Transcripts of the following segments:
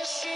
بسم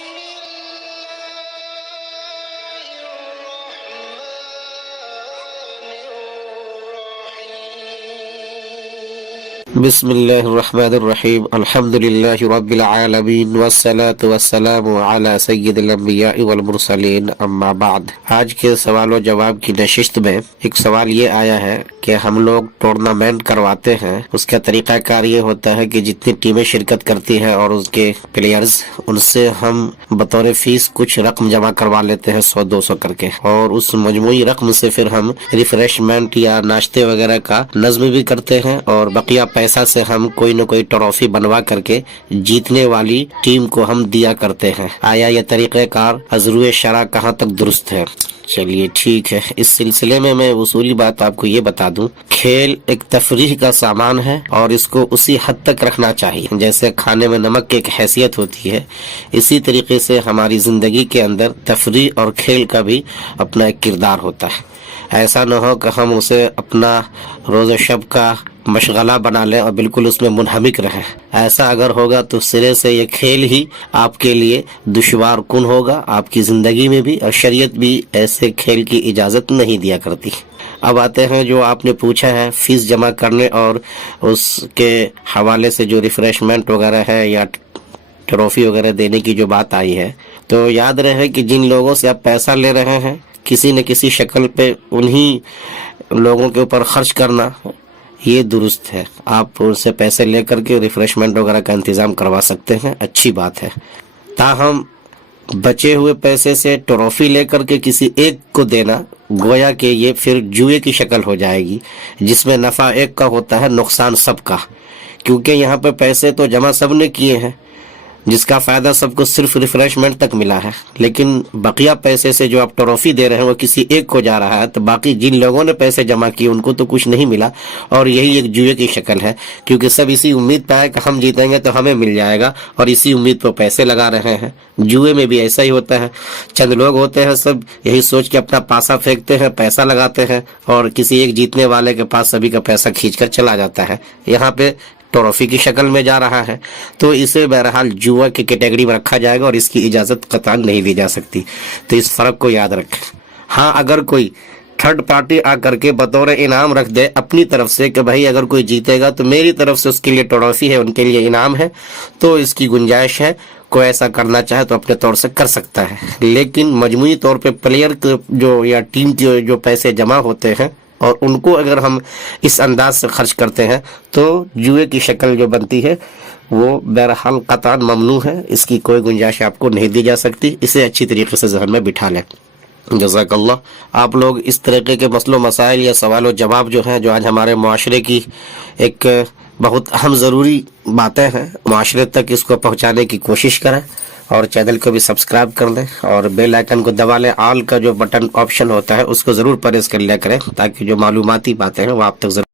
اللہ الرحمن الرحیم الحمدللہ رب العالمین والصلاة والسلام علی سید الانبیاء والمرسلین اما بعد۔ آج کے سوال و جواب کی نشست میں ایک سوال یہ آیا ہے کہ ہم لوگ ٹورنامنٹ کرواتے ہیں، اس کا طریقہ کار یہ ہوتا ہے کہ جتنی ٹیمیں شرکت کرتی ہیں اور اس کے پلیئرز، ان سے ہم بطور فیس کچھ رقم جمع کروا لیتے ہیں 100-200 کر کے، اور اس مجموعی رقم سے پھر ہم ریفریشمنٹ یا ناشتے وغیرہ کا نظم بھی کرتے ہیں، اور بقیہ پیسہ سے ہم کوئی نہ کوئی ٹرافی بنوا کر کے جیتنے والی ٹیم کو ہم دیا کرتے ہیں۔ آیا یہ طریقہ کار از روئے شرع کہاں تک درست ہے؟ چلیے ٹھیک ہے، اس سلسلے میں اصولی بات آپ کو یہ بتا دوں، کھیل ایک تفریح کا سامان ہے اور اس کو اسی حد تک رکھنا چاہیے جیسے کھانے میں نمک کی ایک حیثیت ہوتی ہے، اسی طریقے سے ہماری زندگی کے اندر تفریح اور کھیل کا بھی اپنا ایک کردار ہوتا ہے۔ ایسا نہ ہو کہ ہم اسے اپنا روز و شب کا مشغلہ بنا لیں اور بالکل اس میں منہمک رہیں۔ ایسا اگر ہوگا تو سرے سے یہ کھیل ہی آپ کے لیے دشوار کن ہوگا آپ کی زندگی میں بھی، اور شریعت بھی ایسے کھیل کی اجازت نہیں دیا کرتی۔ اب آتے ہیں جو آپ نے پوچھا ہے فیس جمع کرنے اور اس کے حوالے سے جو ریفریشمنٹ وغیرہ ہے یا ٹرافی وغیرہ دینے کی جو بات آئی ہے، تو یاد رہے کہ جن لوگوں سے آپ پیسہ لے رہے ہیں کسی نہ کسی شکل پہ انہی لوگوں کے اوپر خرچ کرنا یہ درست ہے۔ آپ ان سے پیسے لے کر کے ریفریشمنٹ وغیرہ کا انتظام کروا سکتے ہیں، اچھی بات ہے۔ تاہم بچے ہوئے پیسے سے ٹرافی لے کر کے کسی ایک کو دینا گویا کہ یہ پھر جوئے کی شکل ہو جائے گی، جس میں نفع ایک کا ہوتا ہے نقصان سب کا، کیونکہ یہاں پہ پیسے تو جمع سب نے کیے ہیں، جس کا فائدہ سب کو صرف ریفریشمنٹ تک ملا ہے، لیکن بقیہ پیسے سے جو آپ ٹرافی دے رہے ہیں وہ کسی ایک کو جا رہا ہے، تو باقی جن لوگوں نے پیسے جمع کیے ان کو تو کچھ نہیں ملا، اور یہی ایک جوئے کی شکل ہے، کیونکہ سب اسی امید پہ ہے کہ ہم جیتیں گے تو ہمیں مل جائے گا، اور اسی امید پہ پیسے لگا رہے ہیں۔ جوئے میں بھی ایسا ہی ہوتا ہے، چند لوگ ہوتے ہیں سب یہی سوچ کے اپنا پاسا پھینکتے ہیں، پیسہ لگاتے ہیں، اور کسی ایک جیتنے والے کے پاس سبھی کا پیسہ کھینچ کر چلا جاتا ہے، یہاں پہ ٹرافی کی شکل میں جا رہا ہے، تو اسے بہرحال جوا کی کیٹیگری میں رکھا جائے گا، اور اس کی اجازت قطعاً نہیں دی جا سکتی، تو اس فرق کو یاد رکھیں۔ ہاں اگر کوئی تھرڈ پارٹی آ کر کے بطور انعام رکھ دے اپنی طرف سے کہ بھائی اگر کوئی جیتے گا تو میری طرف سے اس کے لیے ٹرافی ہے، ان کے لیے انعام ہے، تو اس کی گنجائش ہے، کوئی ایسا کرنا چاہے تو اپنے طور سے کر سکتا ہے، لیکن مجموعی طور پہ پلیئر جو یا ٹیم کے جو پیسے جمع ہوتے ہیں اور ان کو اگر ہم اس انداز سے خرچ کرتے ہیں تو جوئے کی شکل جو بنتی ہے وہ بہرحال قطعاً ممنوع ہے، اس کی کوئی گنجائش آپ کو نہیں دی جا سکتی، اسے اچھی طریقے سے ذہن میں بٹھا لیں۔ جزاک اللہ۔ آپ لوگ اس طریقے کے مسئلہ مسائل یا سوال و جواب جو ہیں، جو آج ہمارے معاشرے کی ایک بہت اہم ضروری باتیں ہیں، معاشرے تک اس کو پہنچانے کی کوشش کریں، اور چینل کو بھی سبسکرائب کر لیں اور بیل آئیکن کو دبا لیں، آل کا جو بٹن آپشن ہوتا ہے اس کو ضرور پریس کر لیا کریں، تاکہ جو معلوماتی باتیں ہیں وہ آپ تک ضرور